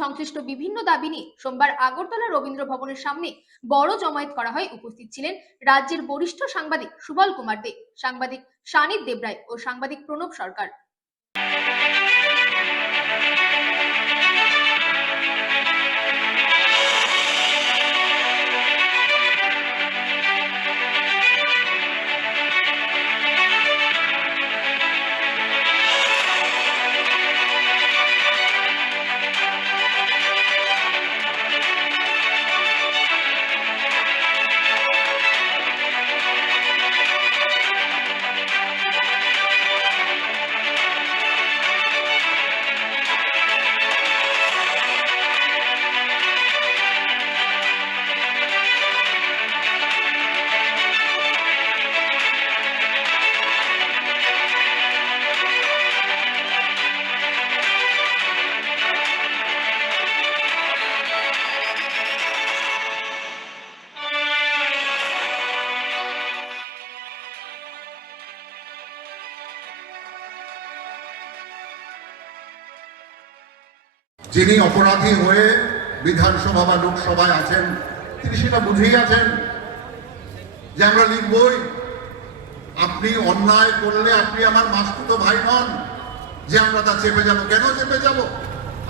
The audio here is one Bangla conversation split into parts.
সংশ্লিষ্ট বিভিন্ন দাবি নিয়ে সোমবার আগরতলা রবীন্দ্র ভবনের সামনে বড় জমায়েত করা হয়। উপস্থিত ছিলেন রাজ্যের বরিষ্ঠ সাংবাদিক সুবল কুমার দে, সাংবাদিক শানিত দেবরায় ও সাংবাদিক প্রণব সরকার। যিনি অপরাধী হয়ে বিধানসভা বা লোকসভায় আছেন তিনি সেটা বুঝেই আছেন যে আমরা লিখবই। আপনি অন্যায় করলে আপনি আমার মাসতুতো ভাই নন যে আমরা তা চেপে যাব। কেন চেপে যাব?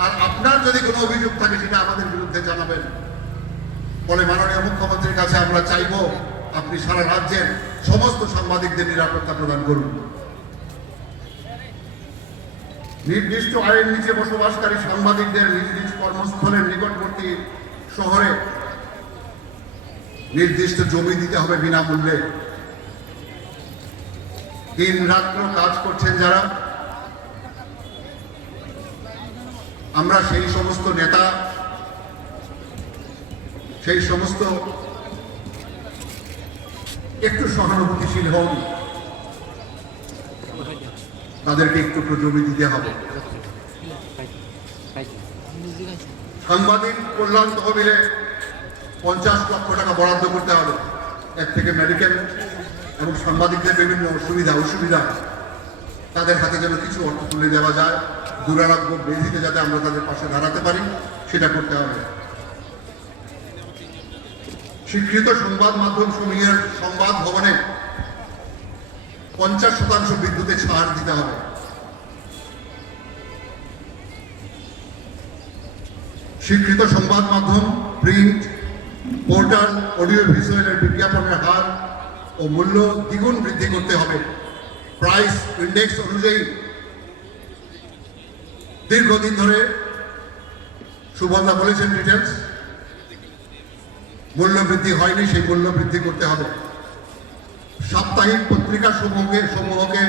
আর আপনার যদি কোনো অভিযোগ থাকে সেটা আমাদের বিরুদ্ধে জানাবেন। ফলে মাননীয় মুখ্যমন্ত্রীর কাছে আমরা চাইব আপনি সারা রাজ্যের সমস্ত সাংবাদিকদের নিরাপত্তা প্রদান করুন। নির্দিষ্ট আইন নিচে বসবাসকারী সাংবাদিকদের নিজ নিজ কর্মস্থলের নিকটবর্তী শহরে নির্দিষ্ট জমি দিতে হবে বিনামূল্যে। দিন রাত্র কাজ করছেন যারা, আমরা সেই সমস্ত নেতা, সেই সমস্ত একটু সহানুভূতিশীল হন, তাদেরকে একটু জমি দিতে হবে। সাংবাদিক কল্যাণ তহবিলে 50 লক্ষ টাকা বরাদ্দ করতে হবে। এর থেকে মেডিকেল এবং সাংবাদিকদের বিভিন্ন অসুবিধা তাদের হাতে যেন কিছু অর্থ তুলে দেওয়া যায়, দুরারোগ্য ব্যাধিতে যাতে আমরা তাদের পাশে দাঁড়াতে পারি সেটা করতে হবে। স্বীকৃত সংবাদ মাধ্যম সমূহের সংবাদ ভবনে 50% বিদ্যুতে ছাড় দিতে হবে। স্বীকৃত সংবাদ মাধ্যম, প্রিন্ট, পোর্টাল, অডিও ভিজুয়ালের বিজ্ঞাপনের হার ও মূল্য দ্বিগুণ বৃদ্ধি করতে হবে। প্রাইস ইন্ডেক্স অনুযায়ী দীর্ঘদিন ধরে সুবলদা বলেছেন ডিটেলস মূল্য বৃদ্ধি হয়নি, সেই মূল্য বৃদ্ধি করতে হবে। সাপ্তাহিক পত্রিকা সমূহকে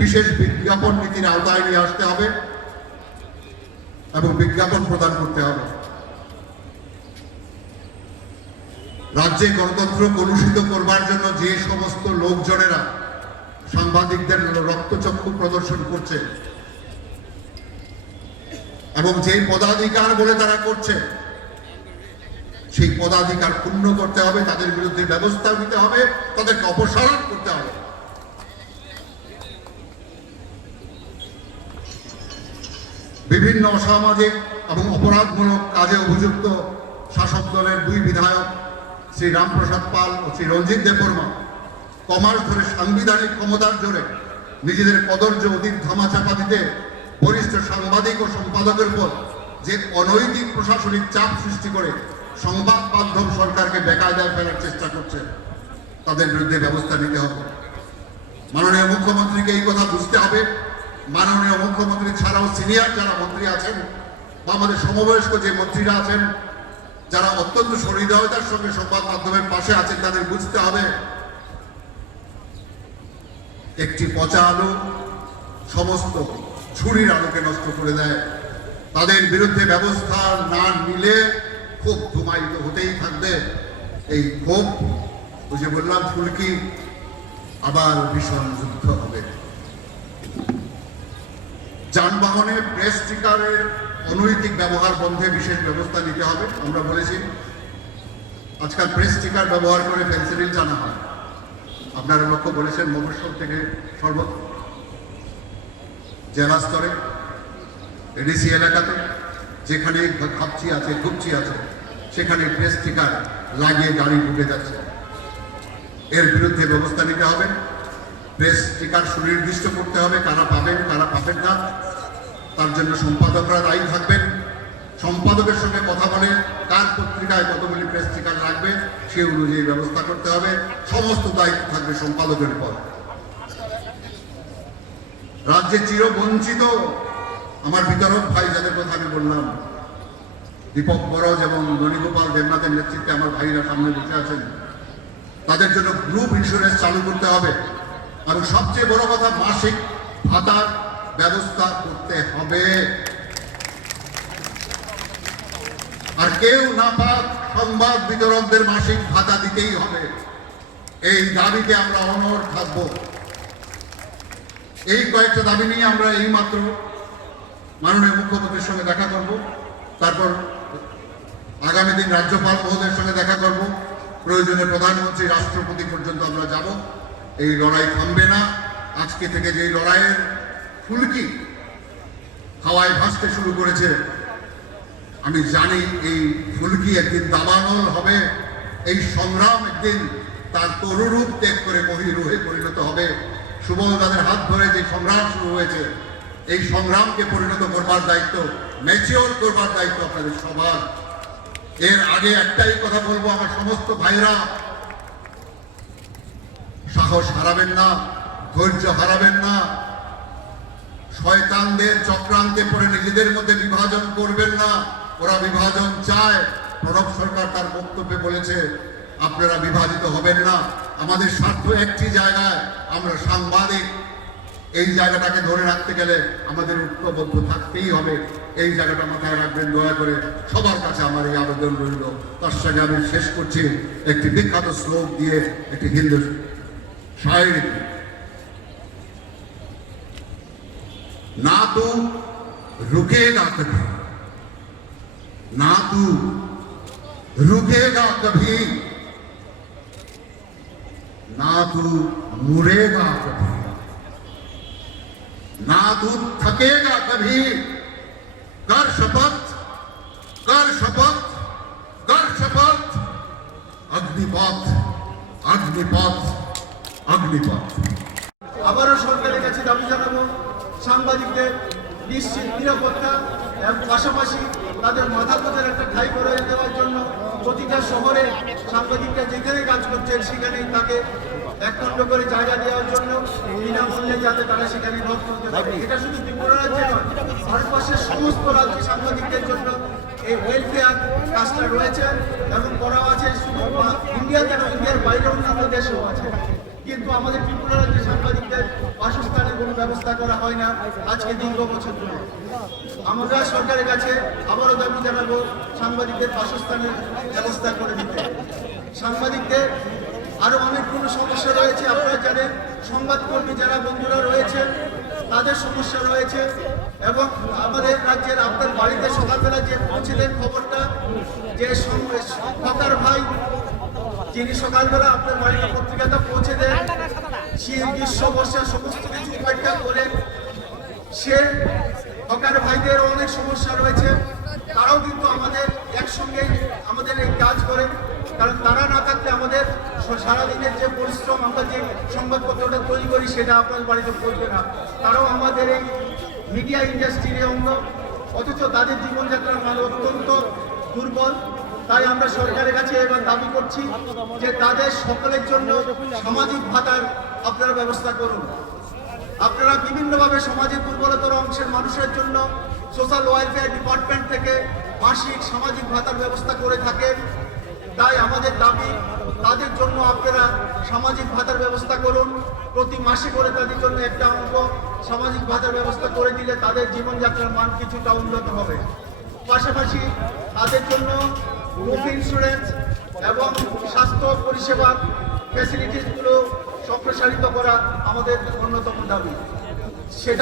বিশেষ বিজ্ঞাপন নীতির আওতায় নিয়ে আসতে হবে এবং বিজ্ঞাপন প্রদান করতে হবে। রাজ্যে গণতন্ত্র কলুষিত করবার জন্য যে সমস্ত লোকজনেরা সাংবাদিকদের রক্তচক্ষু প্রদর্শন করছে এবং যে পদাধিকার বলে তারা করছে সেই পদাধিকার পূর্ণ করতে হবে, তাদের বিরুদ্ধে ব্যবস্থা নিতে হবে, তাদেরকে অপসারণ করতে হবে। বিভিন্ন অসামাজিক এবং অপরাধমূলক কাজে অভিযুক্ত শাসক দলের 2 বিধায়ক শ্রী রামপ্রসাদ পাল ও শ্রী রঞ্জিত দেববর্মা কমাস ধরে সাংবিধানিক ক্ষমতার জোরে নিজেদের কদর্য অধিক ধামাচাপা দিতে বরিষ্ঠ সাংবাদিক ও সম্পাদকের উপর যে অনৈতিক প্রশাসনিক চাপ সৃষ্টি করে সংবাদ মাধ্যম সরকারকে বেকায়দায় ফেলার চেষ্টা করছে, তাদের বিরুদ্ধে ব্যবস্থা নিতে হবে। মাননীয় মুখ্যমন্ত্রীকে এই কথা বুঝতে হবে। মাননীয় মুখ্যমন্ত্রী ছাড়াও সিনিয়র যারা মন্ত্রী আছেন বা আমাদের সমবয়স্ক যে মন্ত্রীরা আছেন, যারা অত্যন্ত সহৃদয়তার সঙ্গে সংবাদ মাধ্যমের পাশে আছেন, তাদের বুঝতে হবে একটি পচা আলো সমস্ত ছুরির আলোকে নষ্ট করে দেয়। তাদের বিরুদ্ধে ব্যবস্থা না নিলে ক্ষোভ ধুমায়িত হতেই থাকবে। এই ক্ষোভ, ওই যে বললাম ফুলকি, আবার ভীষণ যুদ্ধ হবে। যানবাহনে প্রেস স্টিকারের অনৈতিক ব্যবহার বন্ধে বিশেষ ব্যবস্থা নিতে হবে। আমরা বলেছি আজকাল প্রেস স্টিকার ব্যবহার করে ফেন্সিডিল জানা হয়। আপনারা লক্ষ্য করেছেন মফস্বল থেকে জেলা স্তরে, এডিসি এলাকাতে যেখানে খাপচি আছে ঘুপচি আছে সেখানে প্রেস স্টিকার লাগিয়ে গাড়ি ঢুকে যাচ্ছে। এর বিরুদ্ধে ব্যবস্থা নিতে হবে। প্রেস স্টিকার সুনির্দিষ্ট করতে হবে, কারা পাবেন কারা পাবেন না। তার জন্য সম্পাদকরা দায়ী থাকবেন। সম্পাদকের সঙ্গে কথা বলে কার পত্রিকায় কতগুলি প্রেস স্টিকার লাগবে সে অনুযায়ী ব্যবস্থা করতে হবে। সমস্ত দায়িত্ব থাকবে সম্পাদকের উপর। রাজ্যে চিরবঞ্চিত আমার বিতরক ভাই যাদের কথা আমি বললাম, দীপক বড়জ এবং ননীগোপাল দেবনাথের নেতৃত্বে আমার ভাইরা সামনে বসে আছেন, তাদের জন্য গ্রুপ ইন্স্যুরেন্স চালু করতে হবে। আর সবচেয়ে বড় কথা, মাসিক ভাতার ব্যবস্থা করতে হবে। আর কেউ না পাক সংবাদ বিতরকদের মাসিক ভাতা দিতেই হবে। এই দাবিতে আমরা অনড় থাকব। এই কয়েকটা দাবি নিয়ে আমরা এই মাত্র মাননীয় মুখ্যমন্ত্রীর সঙ্গে দেখা করব। তারপর আগামী দিন রাজ্যপাল মহোদয়ের সঙ্গে দেখা করব। প্রয়োজনে প্রধানমন্ত্রী রাষ্ট্রপতি পর্যন্ত আমরা যাব। এই লড়াই থামবে না। আজকে থেকে যে লড়াইয়ের ফুলকি হাওয়ায় ভাসতে শুরু করেছে, আমি জানি এই ফুলকি একদিন দাবানল হবে। এই সংগ্রাম একদিন তার তরুরূপ ত্যাগ করে মহিরূহে পরিণত হবে। সুবল দাদের হাত ধরে যে সংগ্রাম শুরু হয়েছে, এই সংগ্রামকে পরিণত করবার দায়িত্ব, ম্যাচিওর করবার দায়িত্ব আপনাদের সবার। এর আগে একটাই কথা বলবো, আমার সমস্ত ভাইরা, সাহস হারাবেন না, ধৈর্য হারাবেন না। শয়তানদের চক্রান্তে পড়ে নিজেদের মধ্যে বিভাজন করবেন না। ওরা বিভাজন চায়। প্রণব সরকার তার বক্তব্যে বলেছে আপনারা বিভাজিত হবেন না। আমাদের স্বার্থ একটি জায়গায়, আমরা সাংবাদিক। এই জায়গাটাকে ধরে রাখতে গেলে আমাদের ঐক্যবদ্ধ থাকতেই হবে। এই জায়গাটা মাথায় রাখবেন দয়া করে। সবার কাছে আমার এই আবেদন রইল। তার সঙ্গে আমি শেষ করছি একটি বিখ্যাত শ্লোক দিয়ে, একটি হিন্দু শায়রি। ना तू रुकेगा कभी, ना तू रुकेगा कभी, ना तू मुड़ेगा कभी, ना तू थकेगा कभी। कर शपथ, कर शपथ, कर शपथ। अग्निपथ, अग्निपथ, अग्निपथ। আবারও সরকারের কাছে দাবি জানাবো সাংবাদিকদের নিশ্চিত নিরাপত্তা এবং পাশাপাশি তাদের মাথা গোঁজার একটা ঠাঁই করে দেওয়ার জন্য প্রতিটা শহরে সাংবাদিকরা যেখানে কাজ করছেন সেখানেই তাকে একখণ্ড করে জায়গা দেওয়ার জন্য বিনামূল্যে যাতে তারা সেখানে রদ করতে পারে। এটা শুধু ত্রিপুরা রাজ্যে নয়, ভারতবর্ষের সমস্ত রাজ্যে সাংবাদিকদের জন্য এই ওয়েলফেয়ার কাজটা রয়েছে এবং করাও আছে। শুধু ইন্ডিয়া কেন, ইন্ডিয়ার বাইরে অন্যান্য দেশেও আছে। কিন্তু আমাদের ত্রিপুরা রাজ্যে সাংবাদিকদের বাসস্থানের কোনো ব্যবস্থা করা হয় না আজকে দীর্ঘ বছর ধরে। আমরা সরকারের কাছে আবারও দাবি জানাবো সাংবাদিকদের বাসস্থানের ব্যবস্থা করে দিতে। সাংবাদিকদের আরও অনেকগুলো সমস্যা রয়েছে। আপনারা জানেন, সংবাদকর্মী যারা বন্ধুরা রয়েছেন তাদের সমস্যা রয়েছে। এবং আমাদের রাজ্যের আপনার বাড়িতে সকালবেলা যে পৌঁছে দেন খবরটা, যে সরকার ভাই যিনি সকালবেলা আপনার বাড়িতে পত্রিকাটা পৌঁছে দেন, সে গ্রীষ্ম বর্ষা সমস্ত কিছু উপায়টা করেন। সে হকার ভাইদের অনেক সমস্যা রয়েছে, তারাও কিন্তু আমাদের একসঙ্গে আমাদের এই কাজ করেন। কারণ তারা না থাকলে আমাদের সারাদিনের যে পরিশ্রম, আমরা যে সংবাদপত্রটা তৈরি করি সেটা আপনার বাড়িতে পৌঁছবে না। তারাও আমাদের এই মিডিয়া ইন্ডাস্ট্রির অঙ্গ, অথচ তাদের জীবনযাত্রার মান অত্যন্ত দুর্বল। তাই আমরা সরকারের কাছে এবার দাবি করছি যে তাদের সকলের জন্য সামাজিক ভাতার আপনারা ব্যবস্থা করুন। আপনারা বিভিন্নভাবে সমাজের দুর্বলতর অংশের মানুষের জন্য সোশ্যাল ওয়েলফেয়ার ডিপার্টমেন্ট থেকে মাসিক সামাজিক ভাতার ব্যবস্থা করে থাকেন। তাই আমাদের দাবি তাদের জন্য আপনারা সামাজিক ভাতার ব্যবস্থা করুন। প্রতি মাসে করে তাদের জন্য একটা অঙ্ক সামাজিক ভাতার ব্যবস্থা করে দিলে তাদের জীবনযাত্রার মান কিছুটা উন্নত হবে। পাশাপাশি তাদের জন্য গ্রুপ ইন্স্যুরেন্স এবং স্বাস্থ্য পরিষেবা ফ্যাসিলিটিসগুলো সম্প্রসারিত করা আমাদের অন্যতম দাবি। সেটা